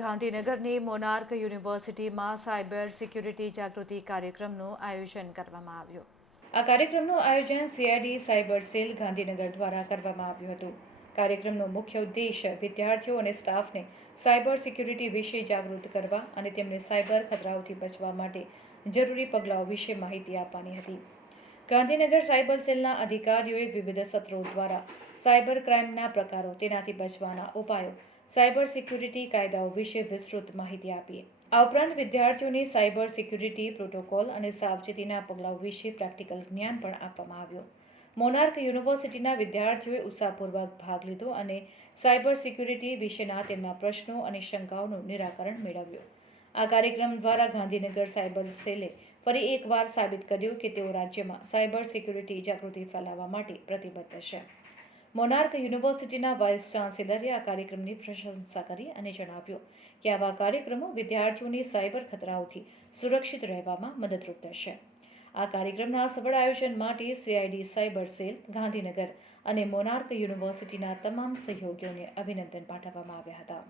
ગાંધીનગરની મોનાર્ક યુનિવર્સિટીમાં cyber security જાગૃતિ કાર્યક્રમનું આયોજન કરવામાં આવ્યું. આ કાર્યક્રમનું આયોજન સીઆઈડી સાયબર સેલ ગાંધીનગર દ્વારા કરવામાં આવ્યું હતું. કાર્યક્રમનો મુખ્ય ઉદ્દેશ વિદ્યાર્થીઓ અને સ્ટાફને સાયબર સિક્યુરિટી વિશે જાગૃત કરવા અને તેમને સાયબર ખતરાઓથી બચવા માટે જરૂરી પગલાઓ વિશે માહિતી આપવાની હતી. ગાંધીનગર સાયબર સેલના અધિકારીઓએ વિવિધ સત્રો દ્વારા સાયબર ક્રાઇમના પ્રકારો તેનાથી બચવાના ઉપાયો, સાયબર સિક્યુરિટી કાયદાઓ વિશે વિસ્તૃત માહિતી આપી આ ઉપરાંત વિદ્યાર્થીઓને સાયબર સિક્યુરિટી પ્રોટોકોલ અને સાવચેતીના પગલાઓ વિશે પ્રેક્ટિકલ જ્ઞાન પણ આપવામાં આવ્યું. મોનાર્ક યુનિવર્સિટીના વિદ્યાર્થીઓએ ઉત્સાહપૂર્વક ભાગ લીધો અને સાયબર સિક્યુરિટી વિશેના તેમના પ્રશ્નો અને શંકાઓનું નિરાકરણ મેળવ્યું. આ કાર્યક્રમ દ્વારા ગાંધીનગર સાયબર સેલે ફરી એકવાર સાબિત કર્યું કે તેઓ રાજ્યમાં સાયબર સિક્યુરિટી જાગૃતિ ફેલાવવા માટે પ્રતિબદ્ધ છે. મોનાર્ક યુનિવર્સિટીના વાઇસ ચાન્સેલરે આ કાર્યક્રમની પ્રશંસા કરી અને જણાવ્યું કે આવા કાર્યક્રમો વિદ્યાર્થીઓની સાયબર ખતરાઓથી સુરક્ષિત રહેવામાં મદદરૂપ થશે. આ કાર્યક્રમના સફળ આયોજન માટે સીઆઈડી સાયબર સેલ, ગાંધીનગર અને મોનાર્ક યુનિવર્સિટીના તમામ સહયોગીઓને અભિનંદન પાઠવવામાં આવ્યા હતા.